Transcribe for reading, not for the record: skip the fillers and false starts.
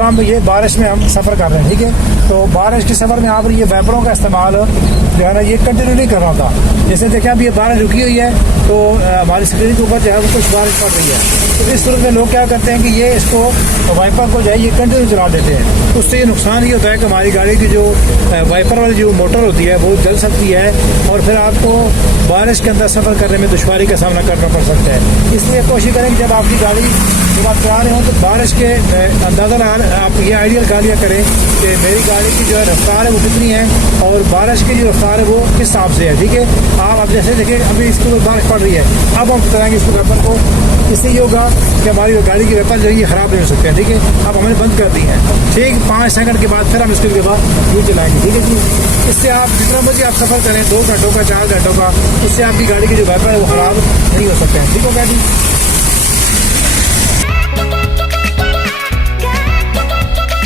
السلام، یہ بارش میں ہم سفر کر رہے ہیں، ٹھیک ہے. تو بارش کے سفر میں یہاں پر یہ ویپروں کا استعمال جو ہے نا یہ کنٹینیو نہیں کرنا ہوتا. جیسے دیکھیں اب یہ بارش رکی ہوئی ہے تو ہماری اسکرین کے اوپر جو ہے وہ کچھ بارش پڑ رہی ہے. تو اس صورت میں لوگ کیا کرتے ہیں کہ یہ اس کو وائپر کو جو ہے یہ کنٹینیو چلا دیتے ہیں. اس سے یہ نقصان یہ ہوتا ہے کہ ہماری گاڑی کی جو وائپر والی جو موٹر ہوتی ہے وہ جل سکتی ہے اور پھر آپ کو بارش کے اندر سفر کرنے میں دشواری کا سامنا کرنا پڑ سکتا ہے. اس لیے کوشش کریں کہ جب آپ کی گاڑی جب آپ چلا رہے ہوں تو بارش کے اندازہ آپ یہ آئیڈیا لگا لیا کریں کہ میری گاڑی کی جو ہے رفتار ہے وہ کتنی ہے اور بارش کی جو رفتار ہے وہ کس حساب سے ہے. ٹھیک ہے. آپ اب جیسے دیکھیں ابھی اس کو بارش پڑ رہی ہے، اب ہم کریں گے اس کو ویپر کو. اس سے یہ ہوگا کہ ہماری گاڑی کی ویپر جو ہے یہ خراب نہیں ہو سکتے ہیں. ٹھیک ہے. اب ہم نے بند کر دی ہیں، ٹھیک 5 سیکنڈ کے بعد پھر ہم اس کے بعد یہ چلائیں گے. ٹھیک ہے جی. اس سے آپ جتنا مرضی آپ سفر کریں 2 گھنٹوں کا 4 گھنٹوں کا، اس سے آپ کی گاڑی کی جو ویپر ہے وہ خراب نہیں ہو سکتے ہیں. ٹھیک ہوگا جی.